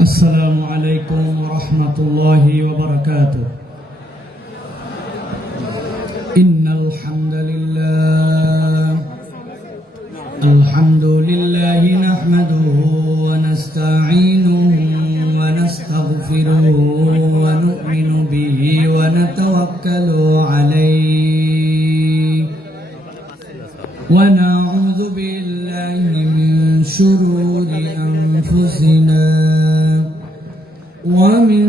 السلام عليكم ورحمة الله وبركاته. إن الحمد لله نحمده ونستعينه ونستغفره ونؤمن به ونتوكل عليه ونعوذ بالله من شرور أنفسنا ومن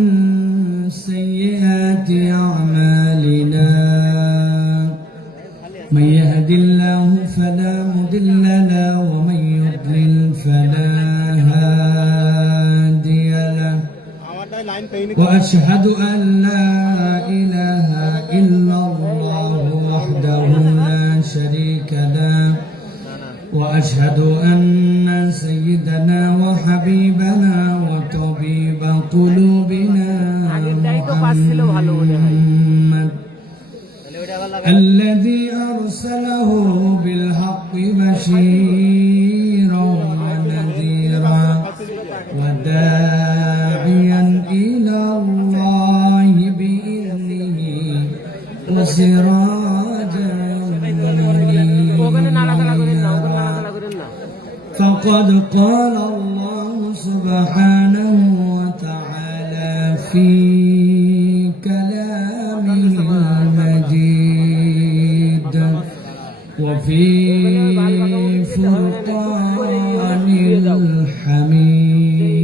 سيئات أعمالنا. من يهد الله فلا مضل له ومن يضلل فلا هادي له وأشهد أن لا إله إلا الله وحده لا شريك له وأشهد أن سيدنا وحبيبنا وطبيب قلوبنا محمد الذي أرسله بالحق بشيرا ونذيرا وداعيا إلى الله بإذنه وسراجا منيرا. فقد قال الله سبحانه وتعالى في كلامه المجيد وفي فرقان الحميد.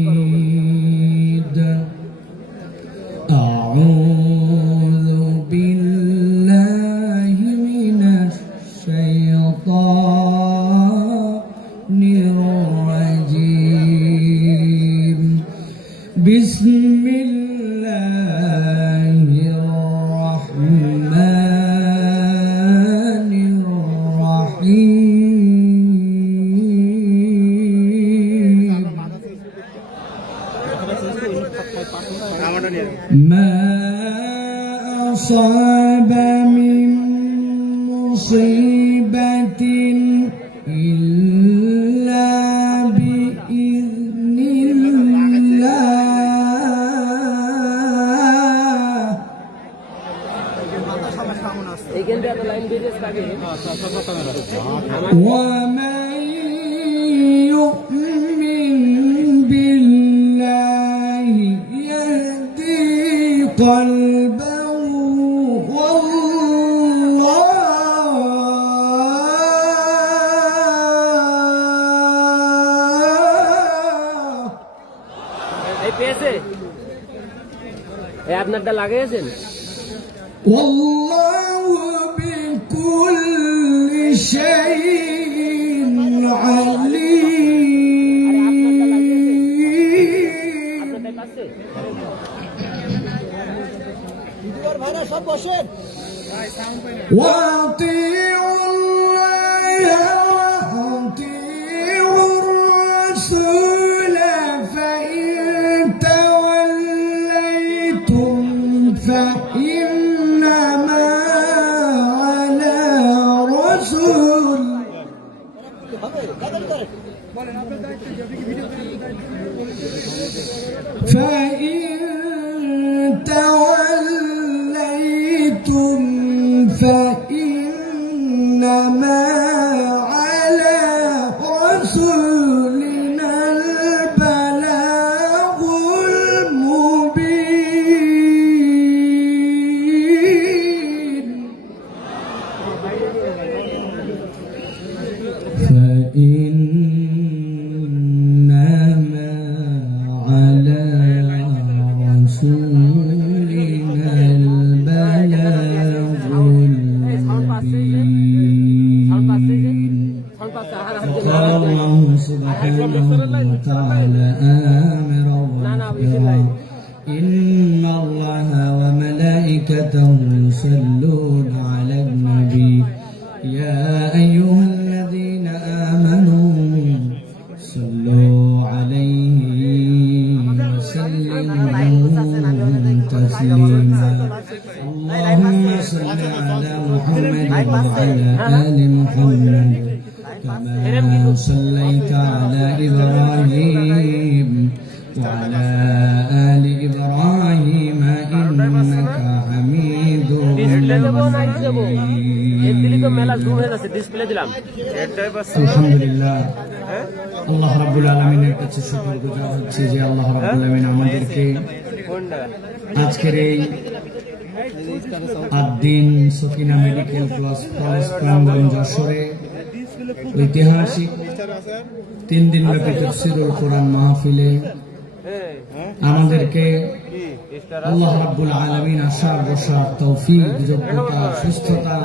أعوذ بالله من الشيطان الرجيم. بسم الله الرحمن الرحيم. ما أصاب من مصيبة إلا بإذن الله ومن يؤمن بالله يهدي قلبه আপনারটা লাগাইছেন والله بكل شيء عليم. وأطيعوا الله وأطيعوا الرسول فإن توليتم فإنما على رسول فإن توليتم فإنما على رسولنا البلاغ المبين. فإنما على رسولنا البلاغ المبين. قال الله سبحانه وتعالى آمرا ومخبرا إن الله وملائكته يصلون على النبي يا أيها الذين آمنوا صلوا عليه وسلموا تسليما. اللهم صل على محمد وعلى آل محمد كما صليت على إبراهيم وعلى آل إبراهيم إنك حميد مجيد আলহামদুলিল্লাহ আল্লাহ রাব্বুল আলামিনের কাছে শুকরগুজার হচ্ছি যে আল্লাহ রাব্বুল আলামিন আমাদেরকে আজকের এই আদ্দিন সকিনা মেডিকেল কলেজ প্রাঙ্গণ যশোরে ঐতিহাসিক 3 দিন ব্যাপী তাফসীরুল কোরআন মাহফিলে আমাদেরকে আল্লাহ রাব্বুল আলামিন আশার বসার তৌফিক, যোগ্যতা, সুস্থতা,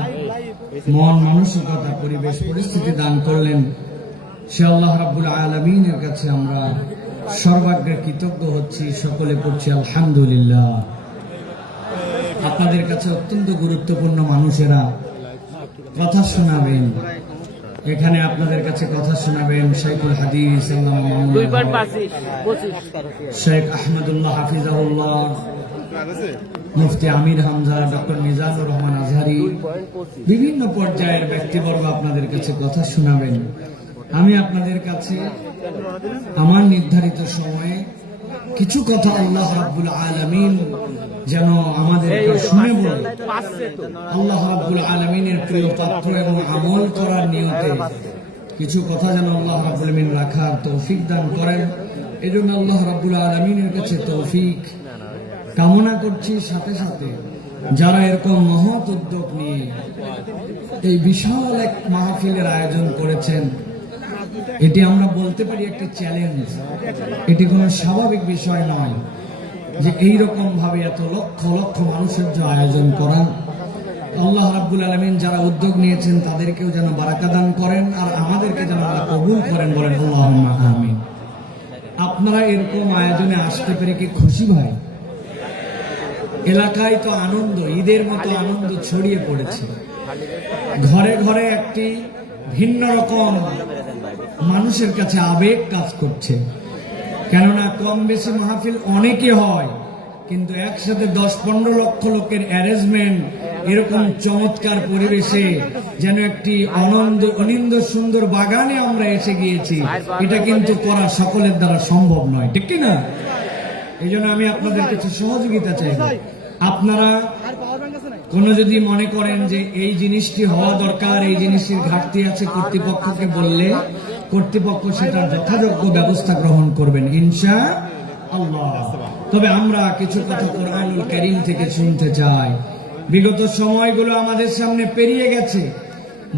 মন মানসিকতা, পরিবেশ পরিস্থিতি দান করলেন। সে আল্লাহ রাব্বুল আলামিনের কাছে আমরা সর্বাগ্রে কৃতজ্ঞ হচ্ছি। সকলে পড়ছি আলহামদুলিল্লাহ। আপনাদের কাছে অত্যন্ত গুরুত্বপূর্ণ মানুষেরা কথা শোনাবেন, এখানে আপনাদের কাছে কথা শোনাবেন শাইখুল হাদিস আল্লামা মামুনুল হক, শেখ আহমদুল্লাহ হাফিজাহুল্লাহ, মুফতি আমির হামজা, ডক্টর মিজানুর রহমান আজহারি, বিভিন্ন পর্যায়ের ব্যক্তিবর্গ আপনাদের কাছে কথা শোনাবেন। আমি আপনাদের কাছে আমার নির্ধারিত সময়ে কিছু কথা আল্লাহ রাব্বুল আলামিন যেন আমাদেরকে শুনে বলে আল্লাহ রাব্বুল আলামিনের প্রিয় পাত্র এবং আমল করার নিয়তে কিছু কথা যেন আল্লাহ রাব্বুল আলামিন রাখার তৌফিক দান করেন। এজন্য আল্লাহ রাব্বুল আলামিনের কাছে তৌফিক কামনা করছি। সাথে সাথে যারা এরকম মহৎ উদ্যোগ নিয়ে এই বিশাল এক মাহফিলের আয়োজন করেছেন, এটি আমরা বলতে পারি একটি চ্যালেঞ্জ। এটি কোনো স্বাভাবিক বিষয় নয় যে এইরকম ভাবে এত লক্ষ লক্ষ মানুষের যে আয়োজন করা। আল্লাহ রাব্বুল আলামিন যারা উদ্যোগ নিয়েছেন তাদেরকেও যেন বারাকা দান করেন, আর আমাদেরকে যেন আল্লাহ কবুল করেন, বলেন আল্লাহুম্মা আমিন। আপনারা এরকম আয়োজনে আসতে পেরে কি খুশি ভাই? এলাকায় তো আনন্দ, ঈদের মতো আনন্দ ছড়িয়ে পড়েছে। ঘরে ঘরে একটি ভিন্ন রকম মানুষের কাছে আবেগ কাজ করছে। কেননা কম বেশি মাহফিল অনেকে হয়, কিন্তু একসাথে 10-15 লক্ষ লোকের অ্যারেঞ্জমেন্ট এরকম চমৎকার পরিবেশে যেন একটি অনিন্দ সুন্দর বাগানে আমরা এসে গিয়েছি, এটা কিন্তু করা সকলের দ্বারা সম্ভব নয়, ঠিক কি না? এই জন্য আমি আপনাদের কাছে সহযোগিতা চাইব। আপনারা কোনো যদি মনে করেন যে এই জিনিসটি হওয়া দরকার, এই জিনিসটির ঘাটতি আছে, কর্তৃপক্ষকে বললে কর্তৃপক্ষ সেটার যথাযোগ্য ব্যবস্থা গ্রহণ করবেন ইনশাআল্লাহ। তবে আমরা কিছু কথা কোরআনুল কারীম থেকে শুনতে চাই। বিগত সময়গুলো আমাদের সামনে পেরিয়ে গেছে,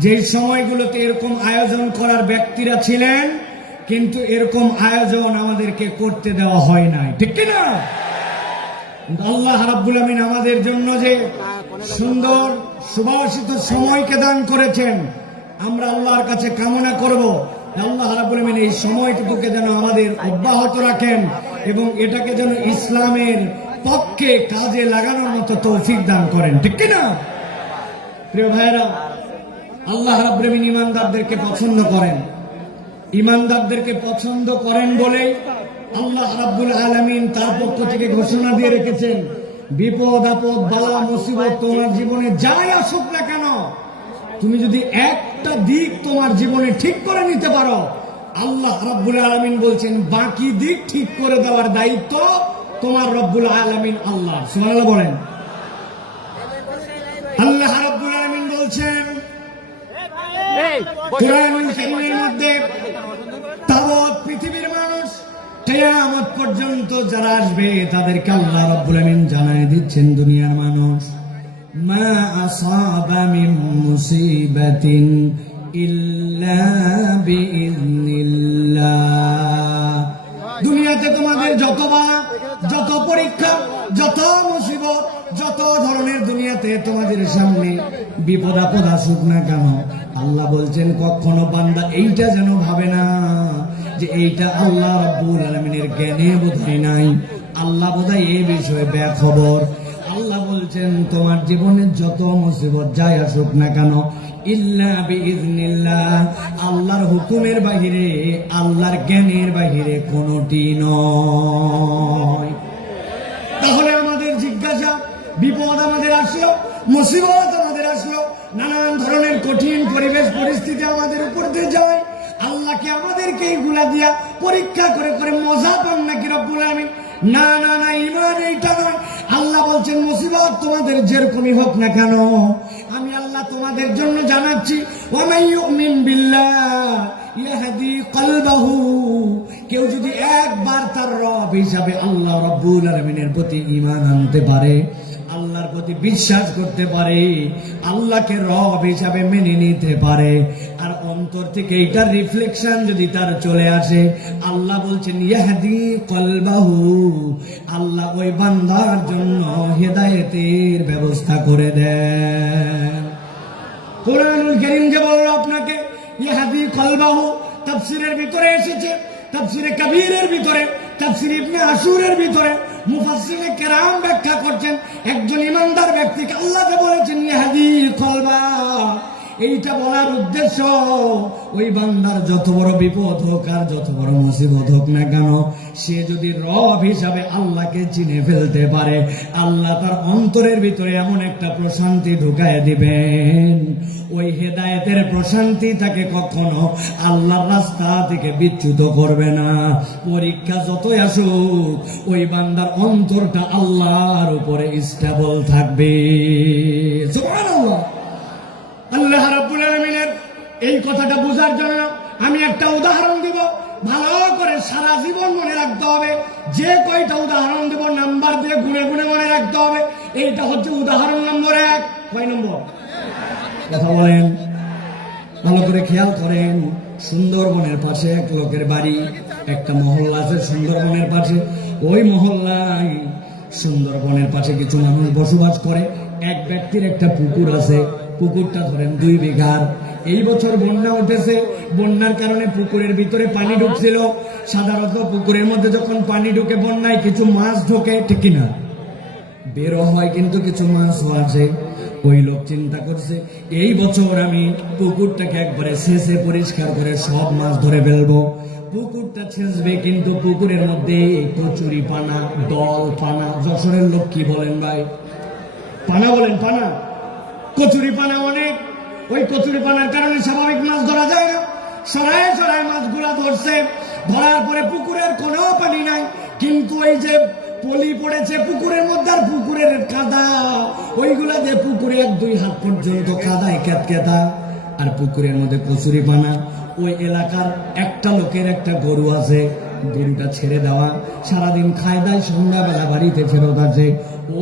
যেই সময়গুলোতে এরকম আয়োজন করার ব্যক্তিরা ছিলেন, কিন্তু এরকম আয়োজন আমাদেরকে করতে দেওয়া হয় নাই, ঠিক কিনা? আল্লাহ রাব্বুল আমিন আমাদের জন্য যে সুন্দর সুবাসিত সময়কে দান করেছেন, আমরা আল্লাহর কাছে কামনা করব আল্লাহ রাব্বুল আমিন এই সময়টুকুকে যেন আমাদের অব্যাহত রাখেন এবং এটাকে যেন ইসলামের পক্ষে কাজে লাগানোর মতো তৌফিক দান করেন, ঠিক কিনা? প্রিয় ভাইরা, আল্লাহ রাব্বুল আমিন ইমানদারদেরকে পছন্দ করেন। ইমানদারদেরকে পছন্দ করেন বলে আল্লাহ রাব্বুল আলামিন তার পক্ষ থেকে ঘোষণা দিয়ে রেখেছেন, বিপদ আপদ বালা মুসিবত তোমার জীবনে যাই আসুক না কেন, তুমি যদি একটা দিক তোমার জীবনে ঠিক করে নিতে পারো, আল্লাহ রাব্বুল আলামিন বলছেন বাকি দিক ঠিক করে দেওয়ার দায়িত্ব তোমার রব্বুল আলামিন আল্লাহ। সুবহানাল্লাহ বলেন। আল্লাহ রাব্বুল আলামিন বলছেন কুরআনুল কারীমের মধ্যে, তাবৎ পৃথিবীর মানুষ কিয়ামত পর্যন্ত যারা আসবে তাদেরকে আল্লাহ রাব্বুল আলামিন জানায় দিচ্ছেন, দুনিয়ার মানুষ, মা আসাবা মিন মুসিবাতিন ইল্লা বিইذনিল্লাহ। দুনিয়াতে তোমাদের যতবার যত পরীক্ষা, যত মুসিবত, যত ধরনের দুনিয়াতে তোমাদের সামনে বিপদ আপদ আসুক না কেন, আল্লাহ বলছেন কখনো বান্দা এইটা যেন ভাবে না যে এইটা আল্লাহ রাব্বুল আলামিনের জ্ঞানে বোধহয় নাই, আল্লাহ বোধহয় এই বিষয়ে বেখবর। আল্লাহ বলছেন তোমার জীবনে যত মুসিবত যাই আসুক না কেন, ইল্লা বিইذনিল্লাহ, আল্লাহর হুকুমের বাহিরে, আল্লাহর জ্ঞানের বাহিরে কোনটি নয়। তাহলে আমাদের জিজ্ঞাসা, বিপদ আমাদের আসলো, মুসিবত আমাদের আসলো, নানান ধরনের কঠিন পরিবেশ পরিস্থিতি আমাদের উপর দিয়ে যায়, আল্লাহকে আমাদেরকে এইগুলা দিয়া পরীক্ষা করে করে মজা পান নাকি রাব্বুল আলামিন না না না, ঈমান এইটা নয়। আল্লাহ বলছেন মুসিবত তোমাদের যেরকমই হোক না কেন, আমি আল্লাহ তোমাদের জন্য জানাচ্ছি, ওয়া মান ইউমিন বিল্লাহ ইয়াহদি কলবাহু, কেউ যদি একবার তার রব হিসাবে আল্লাহ রাব্বুল আলামিনের প্রতি ঈমান আনতে পারে, আল্লাহর প্রতি বিশ্বাস করতে পারে, আল্লাহকে রব হিসাবে মেনে নিতে পারে, আর অন্তর থেকে এইটার রিফ্লেকশন যদি তার চলে আসে, আল্লাহ বলছেন ইয়াহদি কলবাহু, আল্লাহ ওই বান্দার জন্য হেদায়েতের ব্যবস্থা করে দেন। কোরআনুল কারীম যে বলল আপনাকে ইয়াহদি কলবাহু, তাফসীরের ভিতরে এসেছে, তাফসীরে কবীরের ভিতরে, তাফসীর ইবনে আশুরের ভিতরে মুফাসসিরে কেরাম ব্যাখ্যা করছেন, একজন ইমানদার ব্যক্তিকে আল্লাহ যে বলেছেন ইয়াহদি কলবা, এইটা বলার উদ্দেশ্য ওই বান্দার যত বড় বিপদ হোক আর যত বড় মুসিবত হোক না কেন, সে যদি রব হিসাবে আল্লাহকে চিনে ফেলতে পারে, আল্লাহ তার অন্তরের ভিতরে এমন একটা প্রশান্তি ঢুকায় দিবেন, ওই হেদায়েতের প্রশান্তি তাকে কখনো আল্লাহর রাস্তা থেকে বিচ্যুত করবে না। পরীক্ষা যতই আসুক, ওই বান্দার অন্তরটা আল্লাহর উপরে স্টেবল থাকবে। সুবহানাল্লাহ। আল্লাহ রাব্বুল আলামিনের এই কথাটা বোঝার জন্য আমি একটা উদাহরণ দিব, ভালো করে সারা জীবন মনে রাখতে হবে। যে কয়টা উদাহরণ দিব নাম্বার দিয়ে গুনে গুনে মনে রাখতে হবে। এইটা হচ্ছে উদাহরণ নম্বর 1। কয় নম্বর? কথা বলেন, ভালো করে খেয়াল করেন। সুন্দরবনের পাশে এক লোকের বাড়ি, একটা মহল্লা আছে সুন্দরবনের পাশে। ওই মহল্লায় সুন্দরবনের পাশে কিছু মানুষ বসবাস করে। এক ব্যক্তির একটা পুকুর আছে, পুকুরটা ধরেন 2 বিঘার। এই বছর বন্যা উঠেছে, বন্যার কারণে পুকুরের ভিতরে পানি ঢুকছিল। সাধারণত পুকুরের মধ্যে যখন পানি ঢুকে বন্যায় কিছু মাছ ঢোকে, ঠিক কিনা? বেরো হয়, কিন্তু কিছু মাছও আছে। ওই লোক চিন্তা করছে, এই বছর আমি পুকুরটাকে একবারে ছেঁচে পরিষ্কার করে সব মাছ ধরে ফেলবো। পুকুরটা ছেঁচবে, কিন্তু পুকুরের মধ্যে কচুরি পানা, দল পানা, যশোরের লোক কি বলেন ভাই? পানা বলেন, পানা, কচুরি পানা অনেক। ওই কচুরি পানার কারণে স্বাভাবিক মাছ ধরা যায় না। সরায় সরায় মাছগুলা ধরছে, ধরার পরে পুকুরের কোনো পানি নাই, কিন্তু ওই যে পলি পড়েছে পুকুরের মধ্যে, আর পুকুরের কাদা, ওইগুলা যে পুকুরে 1-2 হাত পর্যন্ত কাদায় ক্যাতকেতা, আর পুকুরের মধ্যে কচুরি পানা। ওই এলাকার একটা লোকের একটা গরু আছে, গরুটা ছেড়ে দেওয়া, সারাদিন খায় দায়, সন্ধ্যাবেলা বাড়িতে ফেরত আছে।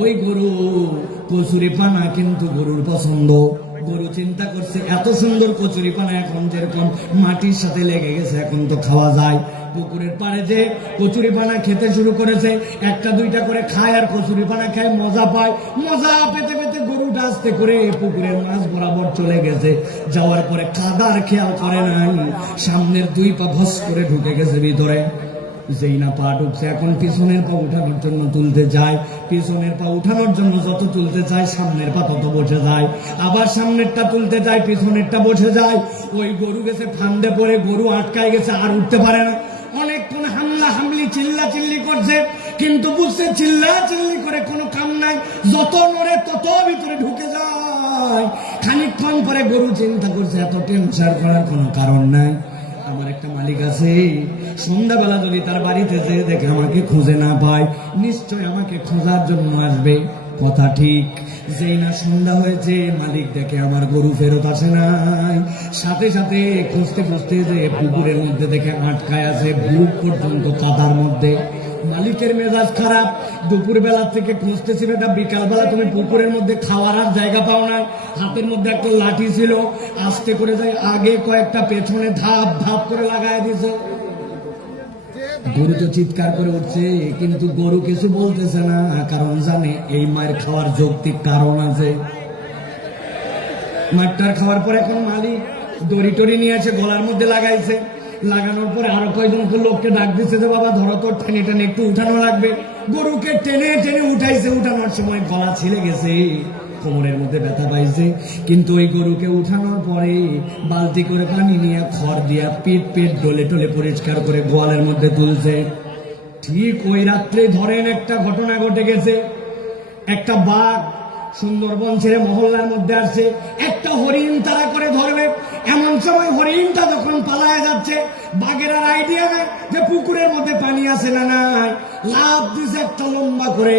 ওই গরু কচুরি পানা কিন্তু গরুর পছন্দ। গরু চিন্তা করছে, এত সুন্দর কচুরি পানা এখন যেরকম মাটির সাথে লেগে গেছে, এখন তো খাওয়া যায়। পুকুরের পাড়ে যে কচুরি পানা খেতে শুরু করেছে, 1-2টা করে খায়, আর কচুরি পানা খায়, মজা পায়। মজা পেতে পেতে গরুটা আস্তে করে পুকুরের মাছ বরাবর চলে গেছে। যাওয়ার পরে কাদার খেয়াল করে নাই, সামনের 2 পা ভস করে ঢুকে গেছে ভিতরে। যেই না পা ঢুকছে, এখন পিছনের পা উঠানোর জন্য তুলতে যায়। পিছনের পা উঠানোর জন্য যত তুলতে চায়, সামনের পা তত বসে যায়। আবার সামনেরটা তুলতে যায়, পিছনেরটা বসে যায়। ওই গরু গেছে ফান্দে পড়ে, গরু আটকায় গেছে, আর উঠতে পারে না। অনেকক্ষণ হামলা হামলি, চিল্লা চিল্লি করছে, কিন্তু বুঝছে চিল্লা চিল্লি করে কোনো কাম নাই। যত নড়ে তত ভিতরে ঢুকে যায়। খানিকক্ষণ পরে গরু চিন্তা করছে, এত টেনশন করার কোনো কারণ নাই। আমার একটা মালিক আছে, সন্ধ্যাবেলা যদি তার বাড়িতে যেয়ে দেখে আমাকে খুঁজে না পায়, নিশ্চয় আমাকে খোঁজার জন্য আসবে। কথা ঠিক। যেই না সন্ধ্যা হয়েছে, মালিক দেখে আমার গরু ফেরত আসে নাই। সাথে সাথে খুঁজতে খুঁজতে যে পুকুরের মধ্যে দেখে আটকায় আছে, বুক পর্যন্ত কাদার মধ্যে। মালিকের মেজাজ খারাপ। দুপুর বেলা থেকে খুঁজতেছিল, এটা বিকালবেলা তুমি পুকুরের মধ্যে খাওয়ার আর জায়গা পাও না। হাতের মধ্যে একটা লাঠি ছিল, আস্তে করে যায় আগে কয়েকটা, পেছনে ধাপ ধাপ করে লাগায় দিছ। গরু তো চিৎকার করে উঠছে, কিন্তু গরু কিছু বলতেছে না, কারণ জানে এই মায়ের খাওয়ার যৌক্তিক কারণ আছে। মাঠটার খাওয়ার পরে এখন মালিক দড়ি টড়ি নিয়ে আছে, গলার মধ্যে লাগাইছে। লাগানোর পরে আরো কয়েকজন লোককে ডাক দিচ্ছে যে বাবা ধরো তো, টেনে টেনে একটু উঠানো লাগবে। গরুকে টেনে টেনে উঠাইছে, উঠানোর সময় গলা ছিলে গেছে, কোমরের মধ্যে ব্যথা পাইছে। কিন্তু ওই গরুকে উঠানোর পরে বালতি করে পানি নিয়ে খড় দিয়া পেট পেট ডলে টলে পরিষ্কার করে গোয়ালের মধ্যে তুলছে। ঠিক ওই রাত্রে ধরেন একটা ঘটনা ঘটে গেছে। একটা বাঘ সুন্দরবন ছেড়ে মহল্লার মধ্যে আসছে, একটা হরিণ তারা করে ধরবে। এমন সময় হরিণটা যখন পালায় যাচ্ছে, বাঘের আর আইডিয়া নেই যে পুকুরের মধ্যে পানি আছে না নাই, লাভ দিছে একটা লম্বা করে,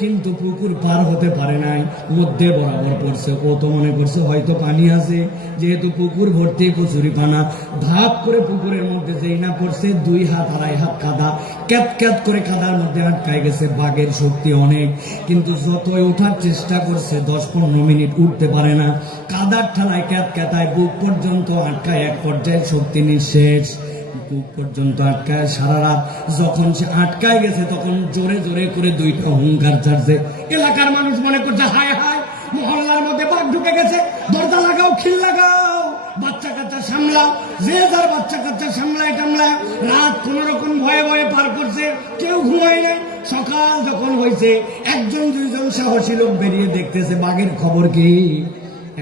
কিন্তু পুকুর পার হতে পারে নাই, মধ্যে বরাবর পড়ছে। ও তো মনে করছে হয়তো পানি আছে, যেহেতু পুকুর ভর্তি কচুরি পানা, ধাপ করে পুকুরের মধ্যে যেই না পড়ছে, 2 হাত 2.5 হাত কাদা, ক্যাত ক্যাত করে কাদার মধ্যে আটকায় গেছে। বাঘের শক্তি অনেক, কিন্তু যতই ওঠার চেষ্টা করছে 10-15 মিনিট উঠতে পারে না। কাদার ঠালায় ক্যাত ক্যাতায় বুক পর্যন্ত আটকায়, এক পর্যায়ে শক্তি নিঃশেষ, বুক পর্যন্ত আটকায়। সারা রাত যখন সে আটকায় গেছে, তখন জোরে জোরে করে 2টা হুঙ্কার ছাড়ছে। এলাকার মানুষ মনে করছে হায় হায়, মহল্লার মধ্যে বাঘ ঢুকে গেছে, দরজা লাগাও, খিল লাগাও, বাচ্চা কাচ্চা সামলাও, যে যার বাচ্চা কাচ্চা সামলায় টামলায় রাত কোন রকম ভয়ে ভয়ে পার করছে, কেউ ঘুমায় নাই। সকাল যখন হয়েছে, 1-2জন সাহসী লোক বেরিয়ে দেখতেছে বাঘের খবর কি।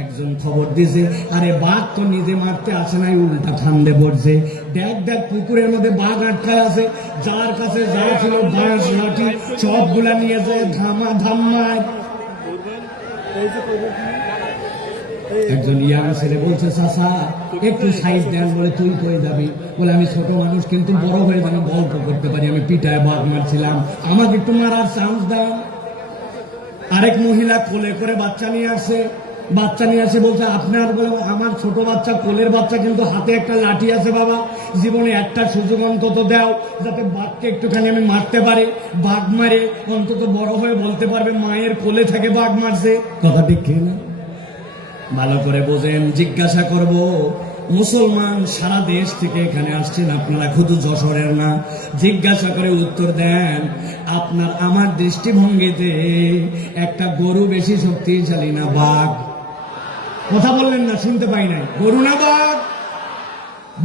একজন খবর দিছে, আরে বাঘ তো নিজে মারতে আসে নাই, উল্টা ঠান্ডে পড়ছে। দেখ দেখ পুকুরের মধ্যে বাঘ আটকায় আছে, যার কাছে যা ছিল বাঁশ লাঠি সবগুলা নিয়েছে, ধামা ধাম্মায়। একজন ইয়াং ছেলে বলছে, চাচা একটু সাইড দেন। বলে তুই কই যাবি? বলে আমি ছোট মানুষ, কিন্তু বড় হয়ে যেন গল্প করতে পারি, আমি পিঠায় বাঘ মারছিলাম, আমাকে একটু মারার চান্স দাও। আরেক মহিলা কোলে করে বাচ্চা নিয়ে আসে, বলছে আপনার, বলে আমার ছোট বাচ্চা, কোলের বাচ্চা, কিন্তু হাতে একটা লাঠি আছে বাবা, জীবনে একটা সুযোগ অন্তত দাও, যাতে বাঘকে একটুখানি আমি মারতে পারি, বাঘ মারে অন্তত বড় হয়ে বলতে পারবে মায়ের কোলে থেকে বাঘ মারছে। কথা ঠিক না? ভালো করে বোঝেন, জিজ্ঞাসা করব, মুসলমান সারা দেশ থেকে এখানে আসছেন আপনারা, শুধু যশোরের না, জিজ্ঞাসা করে উত্তর দেন, আপনার আমার দৃষ্টিভঙ্গিতে একটা গরু বেশি শক্তিশালী না বাঘ? কথা বললেন না, শুনতে পাই নাই। গরু না বাঘ?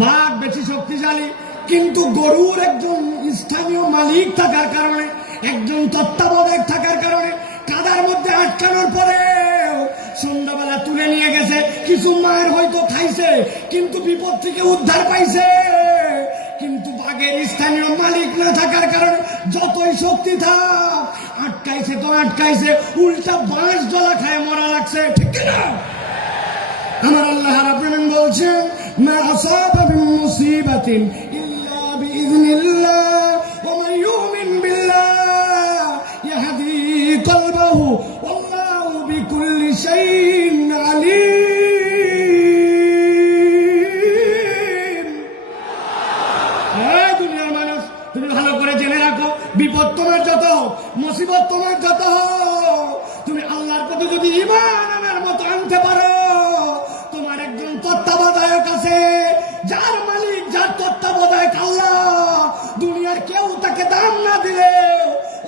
বাঘ বেশি শক্তিশালী, কিন্তু গরুর একজন স্থানীয় মালিক থাকার কারণে, একজন তত্ত্বাবধায়ক থাকার কারণে, কাদার মধ্যে আটকানোর পরে সন্ধ্যাবেলা তুলে নিয়ে গেছে, কিছু মায়ের হয়তো খাইছে, কিন্তু বিপদ থেকে উদ্ধার পাইছে। কিন্তু বাঘের স্থানীয় মালিক না থাকার কারণে যতই শক্তি থাক, আটকাইছে তো আটকাইছে, উল্টা বাঁশ জলা খায় মরা লাগছে। ঠিক না? আমার আল্লাহ রাব্বুল আলামিন বলছেন, মা আসাবা মিন মুসিবাতিন ইল্লা বিইذنিল্লাহ ওয়া মান ইউমিন বিল্লাহ ইয়াহদি কলবাহু ওয়াল্লাহু বিকুল্লি শাইইন আলীম। এই দুনিয়ার মানুষ, তুমি ভালো করে জেনে রাখো, বিপদ তোমার যত, মুসিবত তোমার যত, তুমি আল্লাহর প্রতি যদি ঈমান আনার মতো আনতে পারো, তোমার একজন তত্ত্বাবধায়ক আছে, যার মালিক, যার তত্ত্বাবধায়ক আল্লাহ। দুনিয়ার কেউ তাকে দাম না দিলে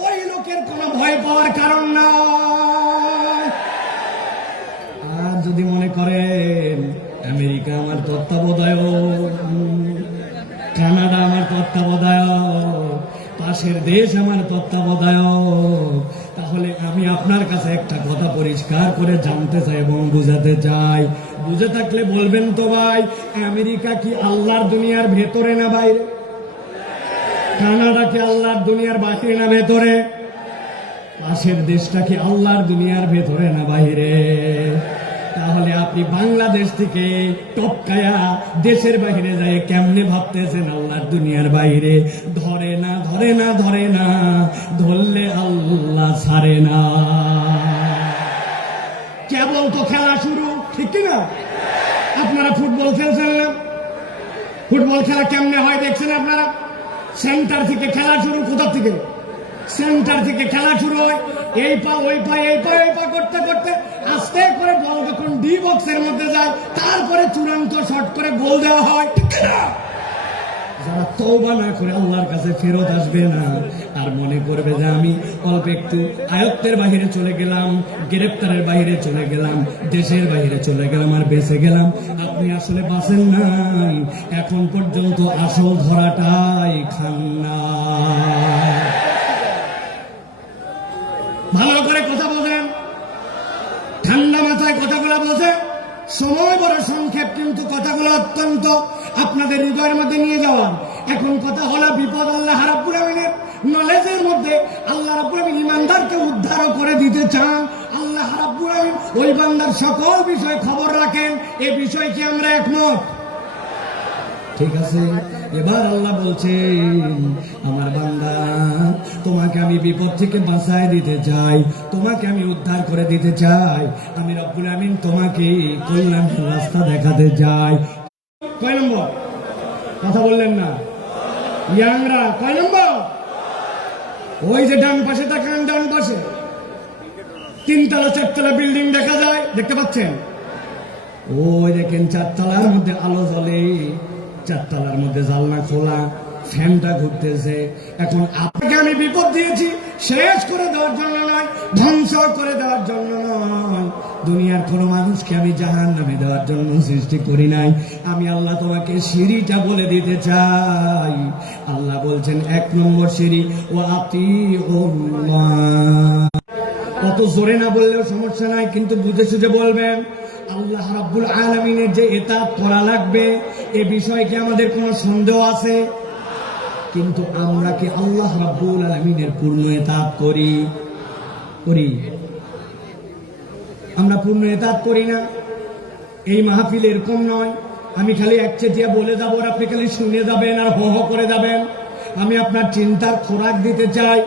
ওই লোকের কোনো ভয় পাওয়ার কারণ নাই। আর যদি মনে করেন আমেরিকা আমার তত্ত্বাবধায়ক, কানাডা আমার তত্ত্বাবধায়ক, পাশের দেশ আমার তত্ত্বাবধায়ক, তাহলে আমি আপনার কাছে একটা কথা পরিষ্কার করে জানতে চাই এবং বুঝাতে চাই। বুঝে থাকলে বলবেন তো ভাই, আমেরিকা কি আল্লাহর দুনিয়ার ভেতরে না বাইরে? কানাডা কি আল্লাহর দুনিয়ার বাহিরে না ভেতরে? পাশের দেশটা কি আল্লাহর দুনিয়ার ভেতরে না বাইরে? তাহলে আপনি বাংলাদেশ থেকে টপকায়া দেশের বাইরে যায় কেমনে ভাবতেছেন আল্লাহর দুনিয়ার বাইরে? ধরে না, ধরে না, ধরে না, ধরলে আল্লাহ ছাড়ে না। কেবল তো খেলা শুরু, ঠিক কিনা? আপনারা ফুটবল খেলছেন না? ফুটবল খেলা কেমনে হয় দেখছেন আপনারা? সেন্টার থেকে খেলা শুরু। কোথা থেকে? সেন্টার থেকে খেলা শুরু হয়, এই পা ওই পা, এই পা ওই পা করতে করতে আস্তে করে বল যখন ডি বক্সের মধ্যে যায়, তারপরে চূড়ান্ত শট করে গোল দেওয়া হয়, ঠিক না? যারা তওবা না করে আল্লাহর কাছে ফেরত আসবে না, আর মনে করবে যে আমি অল্প একটু আয়ত্তের বাহিরে চলে গেলাম, গ্রেপ্তারের বাহিরে চলে গেলাম, দেশের বাহিরে চলে গেলাম, আর বেঁচে গেলাম, আপনি আসলে বাঁচেন নাই। এখন পর্যন্ত আসল ধরাটাই খান না। ভালো করে কথা বলেন, ঠান্ডা মাথায় কথাগুলো বোঝে। সময় বড় সংক্ষেপ, কিন্তু কথাগুলো অত্যন্ত আপনাদের হৃদয়ের মধ্যে নিয়ে যাওয়া। এখন কথা হলো বিপদ আল্লাহ রাব্বুল আলামিনের নলেজের মধ্যে। আল্লাহ রাব্বুল আলামিন ইমানদারকে উদ্ধার করে দিতে চান। আল্লাহ রাব্বুল আলামিন ওই বান্দার সকল বিষয় খবর রাখেন। এ বিষয়ে কি আমরা একমত? ঠিক আছে। এবার আল্লাহ বলছেন, আমার বান্দা, তোমাকে আমি বিপদ থেকে বাঁচায় দিতে চাই, তোমাকে আমি উদ্ধার করে দিতে চাই, আমি রব্বুল আমিন তোমাকে কল্যাণের রাস্তা দেখাতে চাই। কয় নম্বর? কথা বললেন না ইয়াংরা, কয় নম্বর? ওই যে ডান পাশে তাকান, ডান পাশে 3 তলা 4 তলা বিল্ডিং দেখা যায়, দেখতে পাচ্ছেন? ওই দেখেন 4 তলার মধ্যে আলো জ্বলে, 4 তলার মধ্যে জানলা খোলা, ফ্যানটা ঘুরতেছে। এখন আপনাকে আমি বিপদ দিয়েছি শেষ করে দেওয়ার জন্য নয়, ধ্বংস করে দেওয়ার জন্য নয়, দুনিয়ার কোন মানুষকে আমি জাহান্নামে দেওয়ার জন্য সৃষ্টি করি নাই। আমি আল্লাহ তোমাকে সিঁড়িটা বলে দিতে চাই। আল্লাহ বলছেন 1 নম্বর সিঁড়ি, ও আতিউল্লাহ। অত জোরে না বললেও সমস্যা নাই, কিন্তু বুঝে সুঝে বলবেন। আল্লাহ রাব্বুল আলামিনের যে ইতাআত করা লাগবে, এ বিষয়ে কি আমাদের কোনো সন্দেহ আছে? কিন্তু আমরা কি আল্লাহ রাব্বুল আলামিনের পূর্ণ ইতাআত করি? আমরা পূর্ণ ইতাআত করি না। এই মাহফিল এরকম নয় আমি খালি একচেটিয়া বলে যাবো আর আপনি খালি শুনে যাবেন আর হো হো করে যাবেন। আমি আপনার চিন্তার খোরাক দিতে চাই।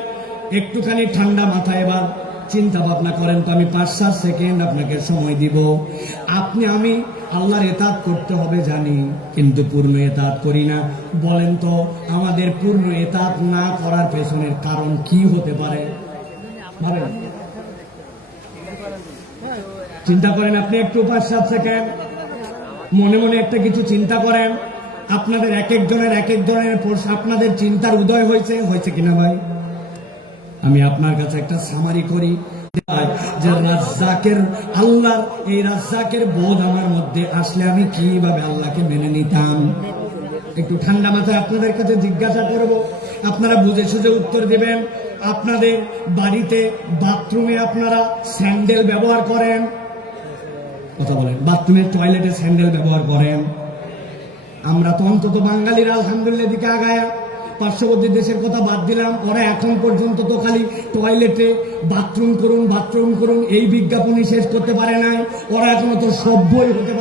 একটুখানি ঠান্ডা মাথায় এবার চিন্তা ভাবনা করেন তো। আমি 5-7 সেকেন্ড আপনাকে সময় দিব। আমি আল্লাহর ইতাআত করতে হবে জানি, কিন্তু পূর্ণ ইতাআত করি না। বলেন তো আমাদের পূর্ণ ইতাআত না করার পেছনের কারণ কি হতে পারে? চিন্তা করেন আপনি একটু 5-7 সেকেন্ড মনে মনে একটা কিছু চিন্তা করেন। আপনাদের এক এক ধরনের আপনাদের চিন্তার উদয় হয়েছে কিনা ভাই? আমি আপনার কাছে একটা সামারি করি যে রাজ্জাকের, আল্লাহর এই রাজ্জাকের বোধ আমার মধ্যে আসলে আমি কিভাবে আল্লাহকে মেনে নিতাম। একটু ঠান্ডা মাথায় আপনাদের কাছে জিজ্ঞাসা করব, আপনারা বুঝে সুঝে উত্তর দিবেন। আপনাদের বাড়িতে বাথরুমে আপনারা স্যান্ডেল ব্যবহার করেন? কথা বলেন। বাথরুমের টয়লেটে স্যান্ডেল ব্যবহার করেন? আমরা তো অন্তত বাঙালিরা আলহামদুলিল্লাহ দিকে আগায়া, পার্শ্ববর্তী দেশের কথা বাদ দিলাম, ওরা এখন পর্যন্ত তো খালি টয়লেটে বাথরুম করুন এই বিজ্ঞাপনই শেষ করতে পারে নাই। ওরা এখনো তো সভ্যই হতে পারে